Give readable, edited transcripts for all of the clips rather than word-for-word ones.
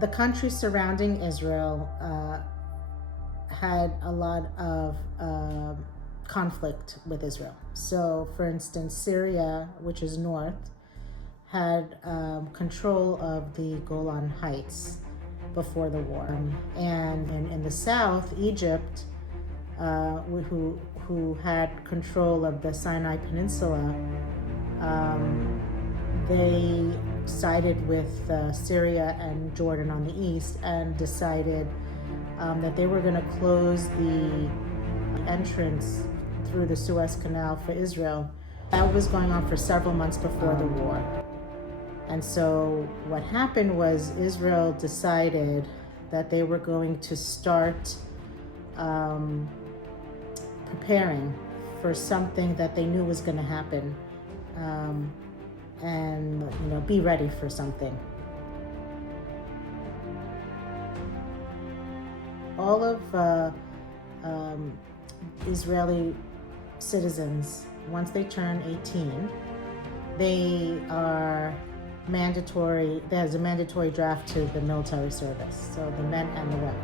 The countries surrounding Israel had a lot of conflict with Israel. So, for instance, Syria, which is north, had control of the Golan Heights before the war. And in the south, Egypt, who had control of the Sinai Peninsula, they sided with Syria and Jordan on the east and decided that they were going to close the entrance through the Suez Canal for Israel. That was going on for several months before the war. And so what happened was Israel decided that they were going to start preparing for something that they knew was going to happen, and be ready for something. All of Israeli citizens, once they turn 18, they are mandatory. There's a mandatory draft to the military service, so the men and the women.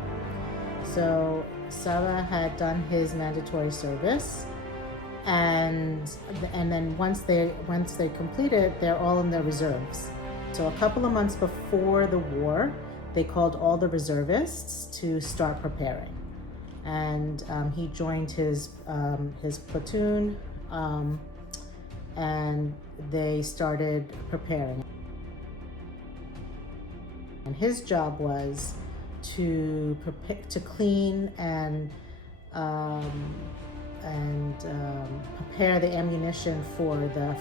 So Saba had done his mandatory service, and then once they complete it, they're all in the reserves. So a couple of months before the war, they called all the reservists to start preparing, and he joined his platoon, and they started preparing. And his job was to clean and prepare the ammunition for the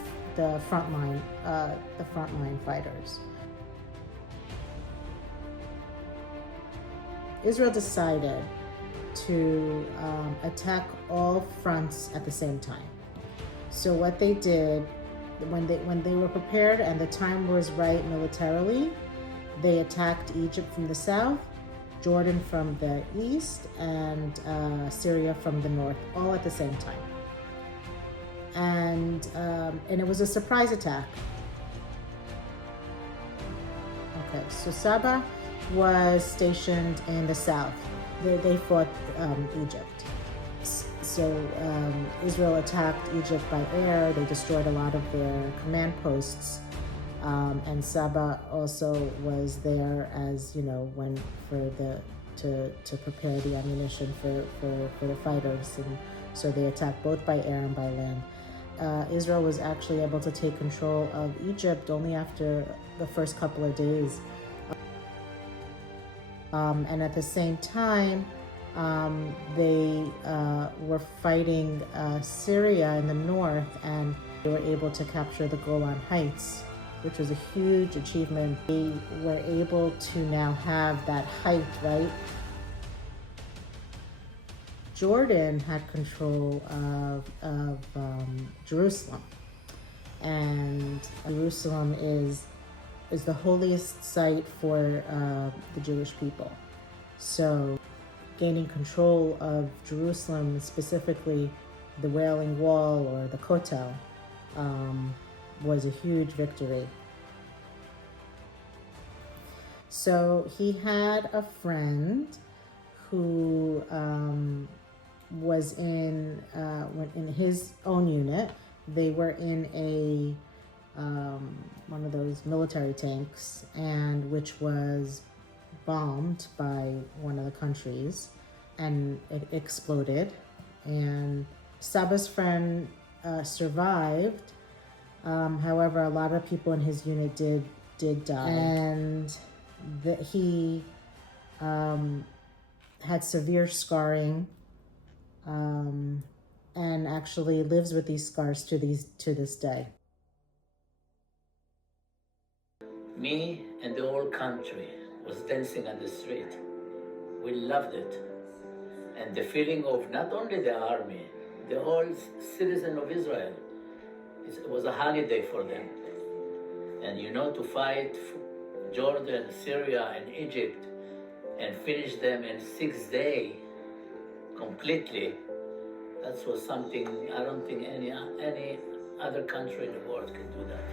frontline fighters. Israel decided to attack all fronts at the same time. So what they did, when they were prepared and the time was right militarily, they attacked Egypt from the south, Jordan from the east, and Syria from the north, all at the same time. And it was a surprise attack. Okay, so Saba was stationed in the south. They fought Egypt. So Israel attacked Egypt by air. They destroyed a lot of their command posts. And Saba also was there as to prepare the ammunition for the fighters, and so they attacked both by air and by land. Israel was actually able to take control of Egypt only after the first couple of days, and at the same time they were fighting Syria in the north, and they were able to capture the Golan Heights, which was a huge achievement. They were able to now have that height, right? Jordan had control of Jerusalem, and Jerusalem is the holiest site for the Jewish people. So gaining control of Jerusalem, specifically the Wailing Wall or the Kotel, was a huge victory. So he had a friend who was in his own unit. They were in a one of those military tanks, and which was bombed by one of the countries, and it exploded. And Saba's friend survived. However, a lot of people in his unit did die, and he had severe scarring, and actually lives with these scars to this day. Me and the whole country was dancing on the street. We loved it. And the feeling of not only the army, the whole citizen of Israel, it was a holiday for them. And to fight Jordan, Syria, and Egypt and finish them in 6 days completely, that was something I don't think any other country in the world can do that.